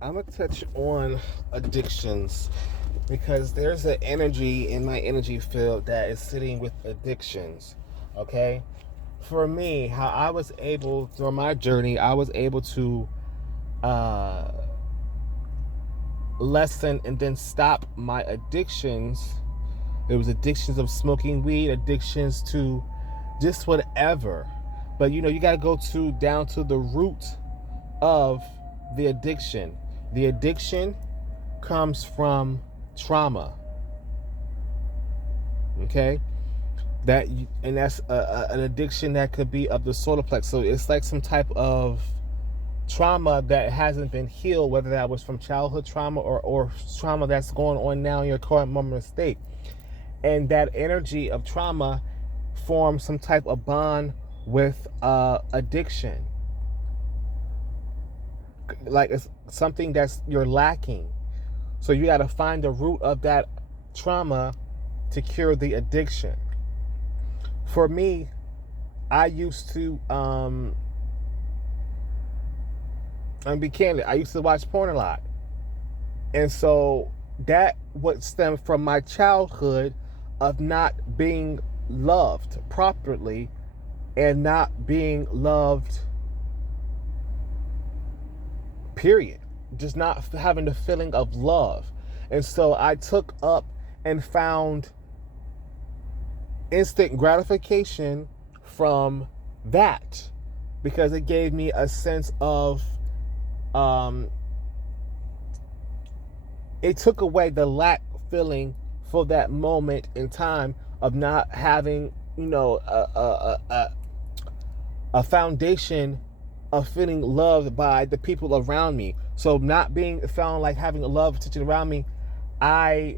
I'm gonna touch on addictions because there's an energy in my energy field that is sitting with addictions. Okay, for me, how I was able through my journey, I was able to uh, lessen and then stop my addictions. There was addictions of smoking weed, addictions to just whatever. But you got to go to down to the root of the addiction. The addiction comes from trauma. Okay, that's an addiction that could be of the solar plex. So it's like some type of trauma that hasn't been healed, whether that was from childhood trauma or trauma that's going on now in your current moment of state. And that energy of trauma forms some type of bond with addiction. Like it's something that's you're lacking. So you got to find the root of that trauma to cure the addiction. For me, I used to, and be candid, I used to watch porn a lot. And so that would stem from my childhood of not being loved properly and not being loved, period. Just not having the feeling of love. And so I took up and found instant gratification from that because it gave me a sense of um, it took away the lack feeling for that moment in time of not having a foundation of feeling loved by the people around me. So not being found like having a love attention around me, I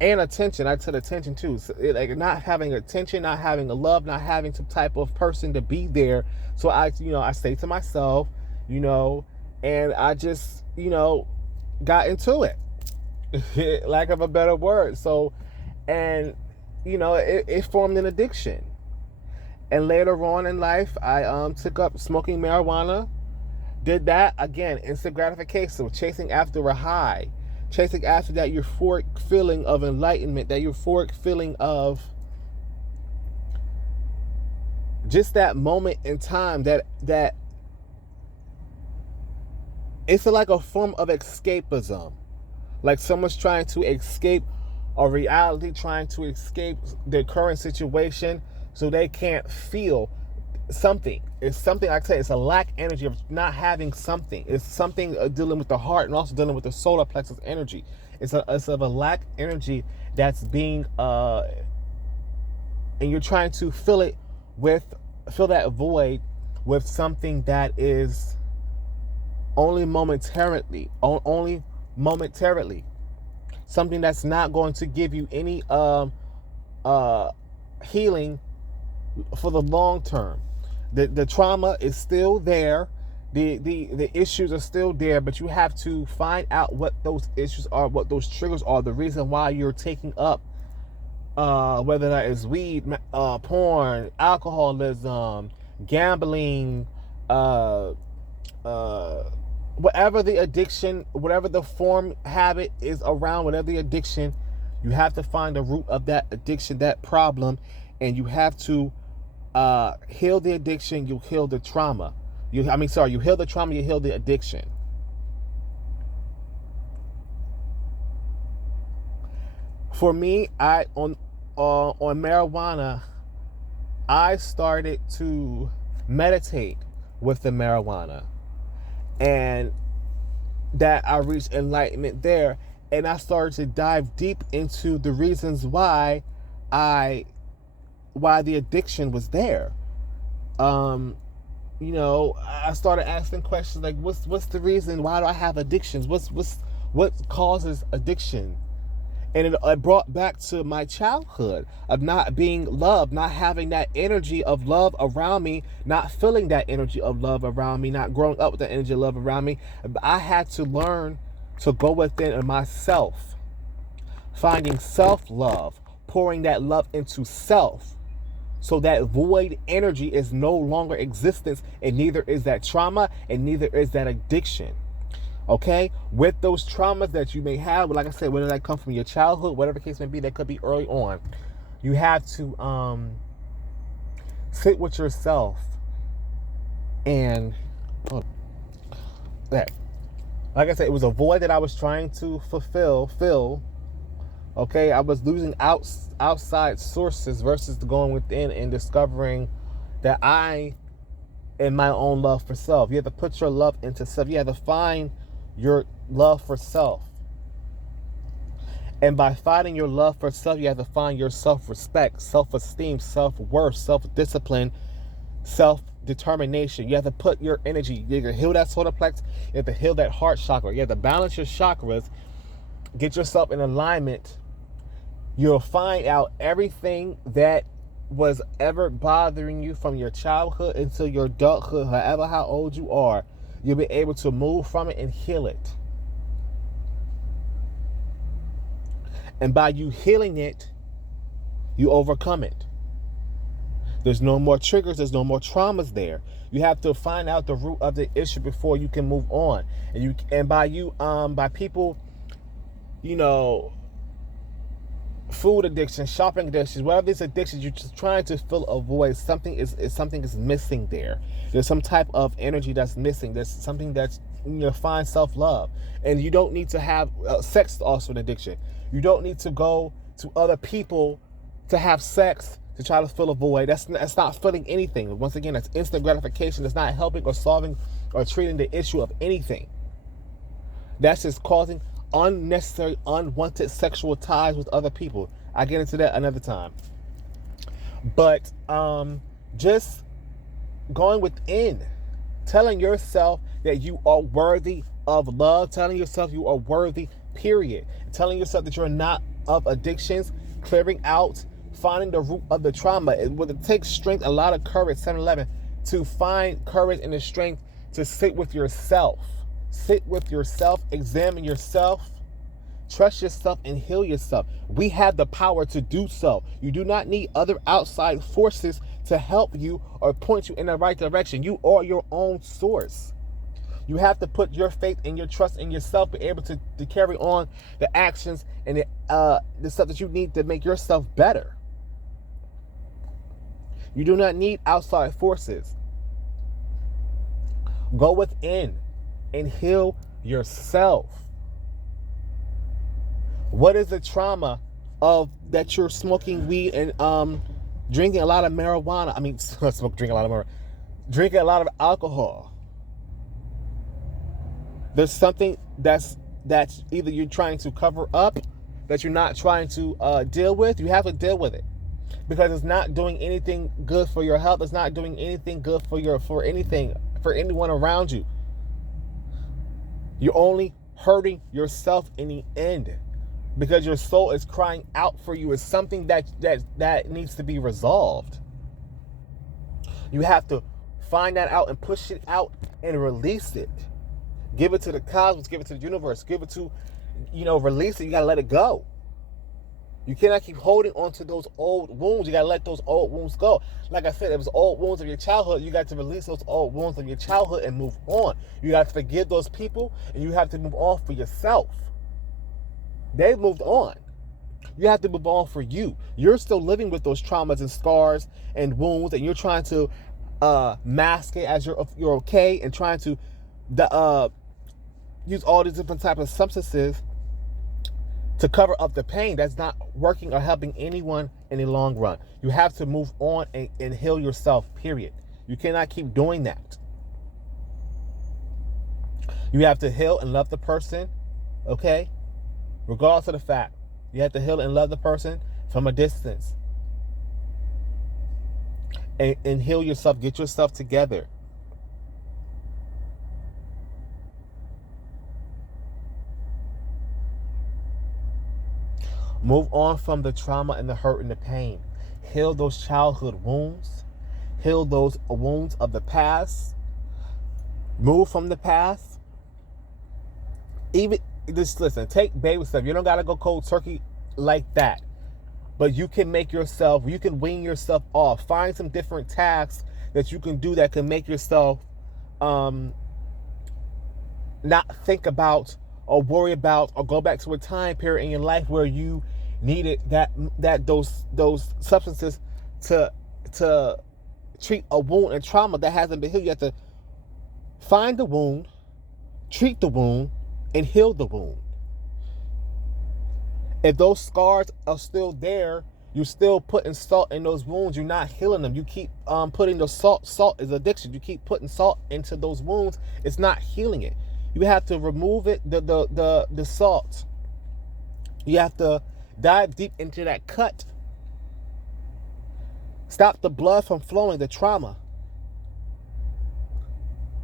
and attention. I said attention too. So like not having attention, not having a love, not having some type of person to be there. So I stay to myself, you know, and I just, got into it. Lack of a better word. So, and it formed an addiction. And later on in life, I took up smoking marijuana. Did that again, instant gratification, chasing after a high, chasing after that euphoric feeling of enlightenment, that euphoric feeling of just that moment in time that it's like a form of escapism. Like someone's trying to escape a reality, trying to escape their current situation so they can't feel something. It's something, like I say, it's a lack energy of not having something. It's something dealing with the heart and also dealing with the solar plexus energy. It's of a lack energy that's being and you're trying to fill that void with something that is only momentarily, something that's not going to give you any healing for the long term. The trauma is still there. The issues are still there, but you have to find out what those issues are, what those triggers are, the reason why you're taking up whether that is weed, porn, alcoholism, gambling, uh, whatever the addiction, whatever the form habit is around, whatever the addiction, you have to find the root of that addiction, that problem, and you have to heal the addiction. You heal the trauma. You heal the trauma. You heal the addiction. For me, on marijuana, I started to meditate with the marijuana, and that I reached enlightenment there, and I started to dive deep into the reasons why the addiction was there. I started asking questions like, what's the reason? Why do I have addictions? What causes addiction? And it brought back to my childhood of not being loved, not having that energy of love around me, not feeling that energy of love around me, not growing up with that energy of love around me. I had to learn to go within myself, finding self-love, pouring that love into self, So that void energy is no longer existence, and neither is that trauma, and neither is that addiction. Okay? With those traumas that you may have, like I said, whether that come from your childhood, whatever the case may be, that could be early on. You have to sit with yourself and that. Like I said, it was a void that I was trying to fill. Okay, I was losing outside sources versus going within and discovering that I, in my own love for self. You have to put your love into self. You have to find your love for self. And by finding your love for self, you have to find your self-respect, self-esteem, self-worth, self-discipline, self-determination. You have to put your energy. You have to heal that solar plex. You have to heal that heart chakra. You have to balance your chakras. Get yourself in alignment. You'll find out everything that was ever bothering you from your childhood until your adulthood, however how old you are. You'll be able to move from it and heal it. And by you healing it, you overcome it. There's no more triggers. There's no more traumas there. You have to find out the root of the issue before you can move on. And by people, food addiction, shopping addictions, whatever these addictions, you're just trying to fill a void. Something is missing there. There's some type of energy that's missing. There's something that's find self-love. And you don't need to have sex is also an addiction. You don't need to go to other people to have sex to try to fill a void. That's not filling anything. Once again, that's instant gratification. It's not helping or solving or treating the issue of anything. That's just causing unnecessary, unwanted sexual ties with other people. I get into that another time. But just going within, telling yourself that you are worthy of love, telling yourself you are worthy, period. Telling yourself that you're not of addictions, clearing out, finding the root of the trauma. It takes strength, a lot of courage, 7-Eleven, to find courage and the strength to sit with yourself. Sit with yourself, examine yourself, trust yourself, and heal yourself. We have the power to do so. You do not need other outside forces to help you or point you in the right direction. You are your own source. You have to put your faith and your trust in yourself, be able to carry on the actions and the stuff that you need to make yourself better. You do not need outside forces. Go within and heal yourself. What is the trauma of that you're smoking weed and drinking a lot of marijuana? Drinking a lot of alcohol. There's something that's either you're trying to cover up, that you're not trying to deal with. You have to deal with it because it's not doing anything good for your health. It's not doing anything good for anyone around you. You're only hurting yourself in the end because your soul is crying out for you. It's something that needs to be resolved. You have to find that out and push it out and release it. Give it to the cosmos, give it to the universe, give it to, release it. You got to let it go. You cannot keep holding on to those old wounds. You got to let those old wounds go. Like I said, it was old wounds of your childhood. You got to release those old wounds of your childhood and move on. You got to forgive those people, and you have to move on for yourself. They moved on. You have to move on for you. You're still living with those traumas and scars and wounds, and you're trying to mask it as you're okay, and trying to use all these different types of substances to cover up the pain. That's not working or helping anyone in the long run. You have to move on and heal yourself, period. You cannot keep doing that. You have to heal and love the person, okay? Regardless of the fact. You have to heal and love the person from a distance. And heal yourself. Get yourself together. Move on from the trauma and the hurt and the pain. Heal those childhood wounds. Heal those wounds of the past. Move from the past. Even just listen, take baby steps. You don't gotta go cold turkey like that. But you can you can wean yourself off. Find some different tasks that you can do that can make yourself not think about or worry about or go back to a time period in your life where you needed those substances to treat a wound and trauma that hasn't been healed. You have to find the wound, treat the wound, and heal the wound. If those scars are still there, you're still putting salt in those wounds. You're not healing them. You keep putting the salt. Salt is addiction. You keep putting salt into those wounds. It's not healing it. You have to remove it, the salt. You have to dive deep into that cut. Stop the blood from flowing, the trauma.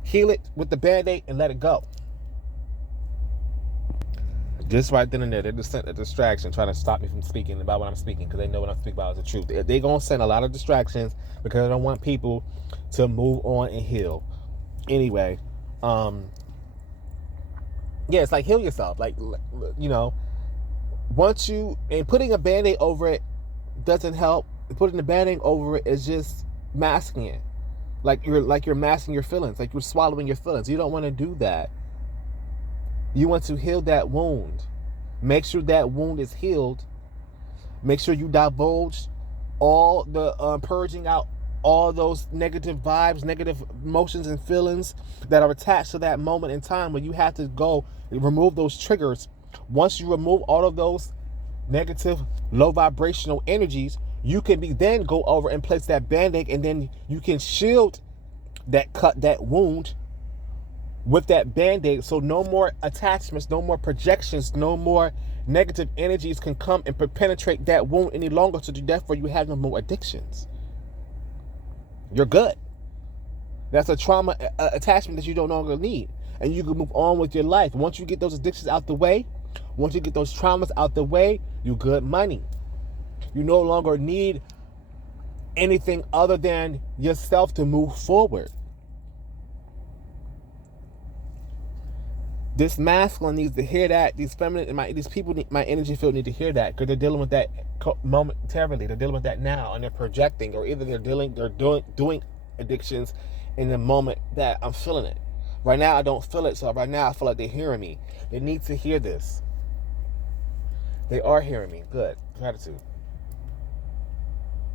Heal it with the Band-Aid and let it go. Just right then and there, they just sent a distraction trying to stop me from speaking about what I'm speaking because they know what I'm speaking about is the truth. They're going to send a lot of distractions because they don't want people to move on and heal. Anyway, yeah, it's like heal yourself. Like, you know, once you, and putting a Band-Aid over it doesn't help. Putting the Band-Aid over it is just masking it. Like you're masking your feelings, like you're swallowing your feelings. You don't want to do that. You want to heal that wound. Make sure that wound is healed. Make sure you divulge all the purging out all those negative vibes, negative emotions and feelings that are attached to that moment in time when you have to go and remove those triggers. Once you remove all of those negative, low vibrational energies, you can then go over and place that Band-Aid, and then you can shield that cut, that wound with that Band-Aid, so no more attachments, no more projections, no more negative energies can come and penetrate that wound any longer, so therefore you have no more addictions. You're good. That's a trauma attachment that you don't longer need, and you can move on with your life. Once you get those addictions out the way, once you get those traumas out the way, you're good money. You no longer need anything other than yourself to move forward. This masculine needs to hear that. These feminine, these people, my energy field need to hear that because they're dealing with that momentarily. They're dealing with that now, and they're projecting, or either they're doing addictions in the moment that I'm feeling it. Right now, I don't feel it, so right now I feel like they're hearing me. They need to hear this. They are hearing me. Good. Gratitude.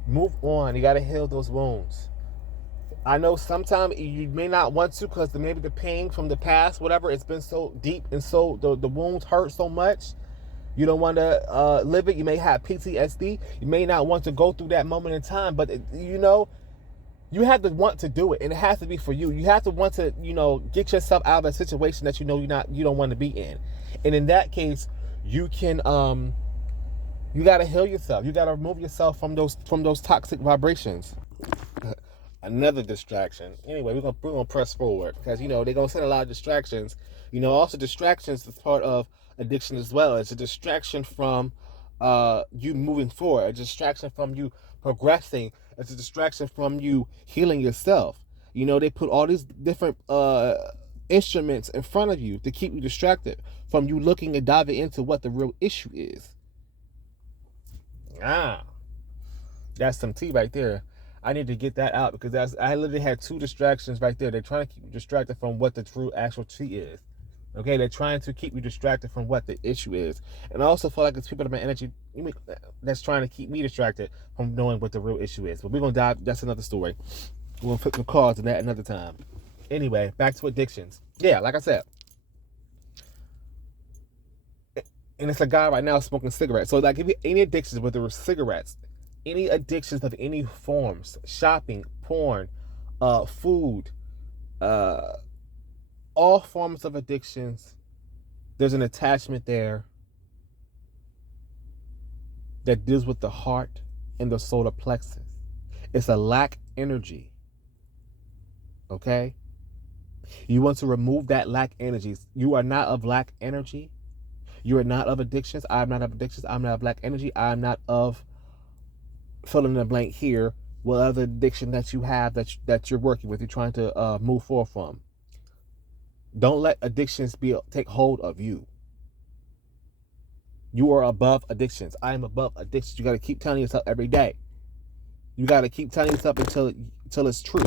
Move on. You got to heal those wounds. I know sometimes you may not want to because maybe the pain from the past, whatever, it's been so deep and so the wounds hurt so much. You don't want to live it. You may have PTSD. You may not want to go through that moment in time, but you have to want to do it, and it has to be for you. You have to want to, get yourself out of a situation that you don't want to be in. And in that case, you can you got to heal yourself. You got to remove yourself from those toxic vibrations. Another distraction. Anyway, we're gonna press forward because they're gonna send a lot of distractions. Also distractions is part of addiction as well. It's a distraction from you moving forward, a distraction from you progressing. It's a distraction from you healing yourself. They put all these different instruments in front of you to keep you distracted from you looking and diving into what the real issue is. That's some tea right there. I need to get that out because I literally had two distractions right there. They're trying to keep you distracted from what the true actual tea is. Okay, they're trying to keep you distracted from what the issue is. And I also feel like it's people in my energy that's trying to keep me distracted from knowing what the real issue is. But we're going to dive, that's another story. We're going to put some cards in that another time. Anyway, back to addictions. Yeah, like I said. And it's a guy right now smoking cigarettes. So like if you any addictions, whether it was cigarettes, any addictions of any forms, shopping, porn, food, all forms of addictions, there's an attachment there that deals with the heart and the solar plexus. It's a lack energy. Okay? You want to remove that lack energy. You are not of lack energy. You are not of addictions. I'm not of addictions. I'm not of lack energy. I'm not of fill in the blank here. What other addiction that you have that you're working with, you're trying to move forward from. Don't let addictions take hold of you. You are above addictions. I am above addictions. You got to keep telling yourself every day. You got to keep telling yourself until it's true.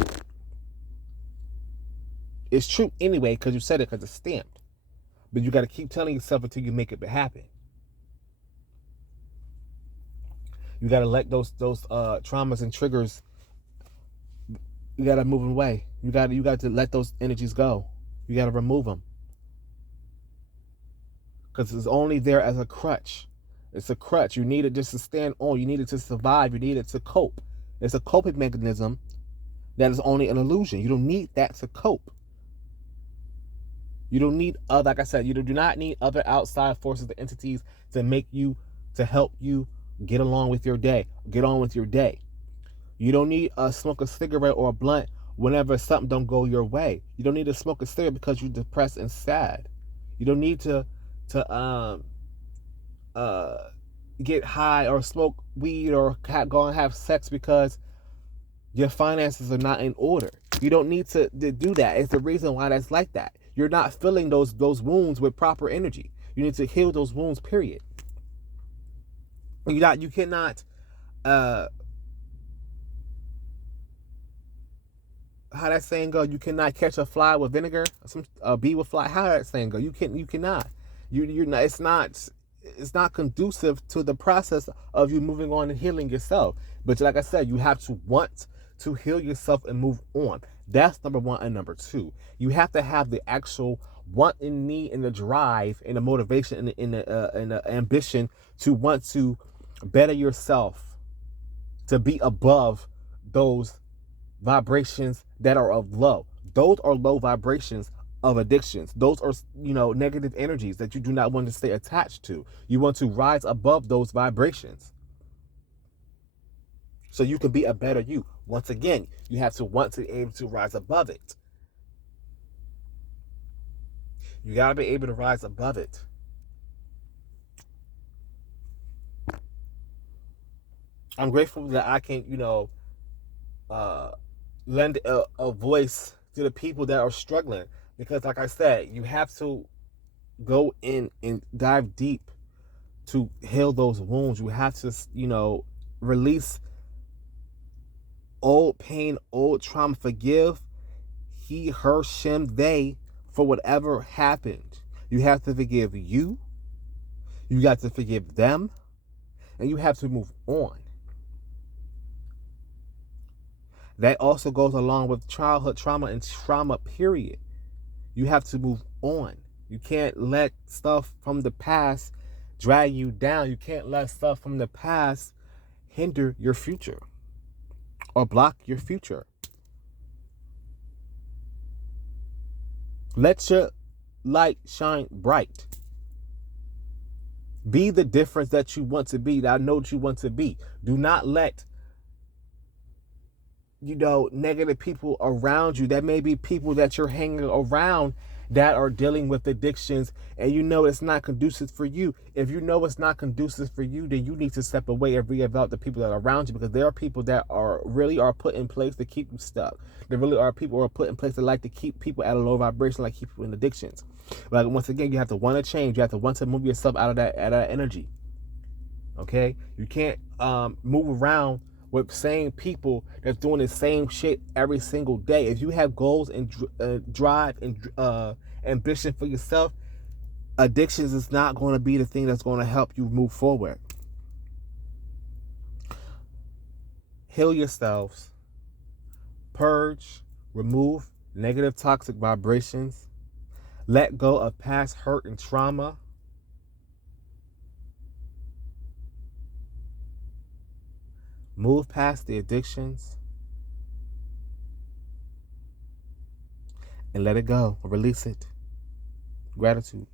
It's true anyway because you said it, because it's stamped. But you got to keep telling yourself until you make it happen. You got to let those traumas and triggers. You got to move them away. You got to let those energies go. You got to remove them. Because it's only there as a crutch. It's a crutch. You need it just to stand on. You need it to survive. You need it to cope. It's a coping mechanism that is only an illusion. You don't need that to cope. You don't need like I said, you do not need other outside forces or entities to help you get along with your day. Get on with your day. You don't need to smoke a cigarette or a blunt whenever something don't go your way. You don't need to smoke a cigarette because you're depressed and sad. You don't need to get high or smoke weed or go and have sex because your finances are not in order. You don't need to do that. It's the reason why that's like that. You're not filling those wounds with proper energy. You need to heal those wounds, period. You cannot how that saying go, you cannot catch a fly with vinegar, a bee with fly. How that saying go? You cannot. You're not, it's not conducive to the process of you moving on and healing yourself. But like I said, you have to want to heal yourself and move on. That's number one. And number two, you have to have the actual want and need and the drive and the motivation and the ambition to want to better yourself, to be above those vibrations that are of low. Those are low vibrations of addictions. Those are, negative energies that you do not want to stay attached to. You want to rise above those vibrations so you can be a better you. Once again, you have to want to be able to rise above it. You got to be able to rise above it. I'm grateful that I can, lend a voice to the people that are struggling. Because like I said, you have to go in and dive deep to heal those wounds. You have to, release old pain, old trauma. Forgive he, her, shim, they for whatever happened. You have to forgive you. You got to forgive them. And you have to move on. That also goes along with childhood trauma and trauma, period. You have to move on. You can't let stuff from the past drag you down. You can't let stuff from the past hinder your future or block your future. Let your light shine bright. Be the difference that you want to be, that I know that you want to be. Do not let negative people around you. That may be people that you're hanging around that are dealing with addictions, and it's not conducive for you. If you know it's not conducive for you, then you need to step away and reevaluate the people that are around you, because there are people that are put in place to keep you stuck. There really are people who are put in place that like to keep people at a low vibration, like keep people in addictions. But once again, you have to want to change. You have to want to move yourself out of that energy. Okay? You can't move around with same people that's doing the same shit every single day. If you have goals and drive and ambition for yourself, addictions is not going to be the thing that's going to help you move forward. Heal yourselves. Purge, remove negative toxic vibrations. Let go of past hurt and trauma. Move past the addictions and let it go. Release it. Gratitude.